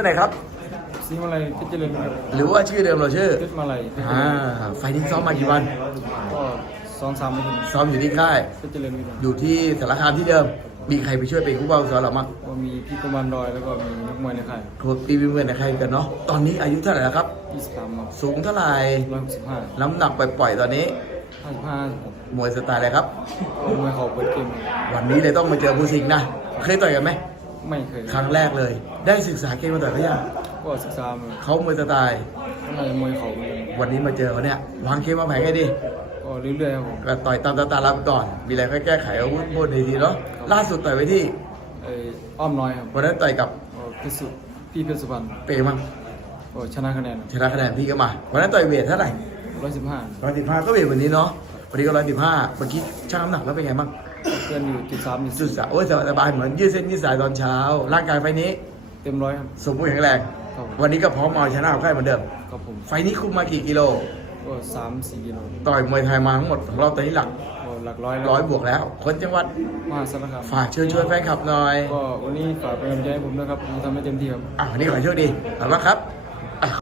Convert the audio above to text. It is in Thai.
ไปไหนครับ ซีมาลัยเพชรเจริญครับหรือว่าชื่อเดิมเราชื่อเพชรมาลัยเพชรเจอ่าริญไฟล์นี้ซ้อมมากี่วัน ก็สองสามปีซ้อมอยู่ที่ค่าย เพชรเจริญวิทยาอยู่ที่สารคามที่เดิม มีใครไปช่วยเป็นผู้บังคับสอนเรามั้งก็มีพี่กุมารดอยแล้วก็มีนักมวยในค่ายโคปีวิเวนใครกันเนาะ ตอนนี้อายุเท่าไหร่แล้วครับ ยี่สิบสามสูงเท่าไหร่ร้อยหกสิบห้าน้ำหนักปล่อยๆตอนนี้ ห้าสิบห้ามวยสไตล์อะไรครับ มวยเข่าเปิดเกมวันนี้เลยต้องมาเจอผู้สิงห์นะ เคยต่อยกันไหม ไม่เคยครั้งแรกเลย ได้ศึกษาเกมมาต่อยเขายังก็ศึกษามาเขามวยสไตล์ก็น่าจะมวยเข่าเหมือนกันวันนี้มาเจอเขาเนี่ยวางเกมวางแผนให้ดีก็เรื่อยๆครับผมก็ต่อยตามตาตาเราไปก่อน มีอะไรค่อยแก้ไขอาวุธบนทีเนาะล่าสุดต่อยไปที่ไอ้อ้อมน้อยครับวันนั้นต่อยกับก็เพชรสุพี่เพชรสุพรรณเปมั้งก็ชนะคะแนนชนะคะแนนพี่ก็มาวันนั้นต่อยเวทเท่าไหร่ร้อยสิบห้าร้อยสิบห้าก็เวทวันนี้เนาะ วันนี้ก็ร้อยสิบห้าเมื่อกี้ช่างน้ำหนักแล้วเป็นไงบ้างเพื่อนอยู่จุดสามจุดสุดสะโอ้ยสบายๆเหมือนยืดเส้นยืดสายตอนเช้า ร่างกายไฟนี้ เต็มร้อยครับ สมบูรณ์แข็งแรงครับผมวันนี้ก็พร้อมมาเอาชนะเอาใกล้เหมือนเดิมครับผมไฟนี้คุมมากี่กิโลก็สามสี่กิโลต่อยมวยไทยมาทั้งหมดของเราตอนนี้หลักก็หลักร้อยแล้วร้อยบวกแล้ว คนจังหวัดมหาสารคามฝากเชิญชวนแฟนคลับหน่อยก็วันนี้ฝากเป็นกำลังใจให้ผมด้วยครับผมทำให้เต็มที่ครับอะวันนี้ขอให้โชคดีขอบคุณมากครับ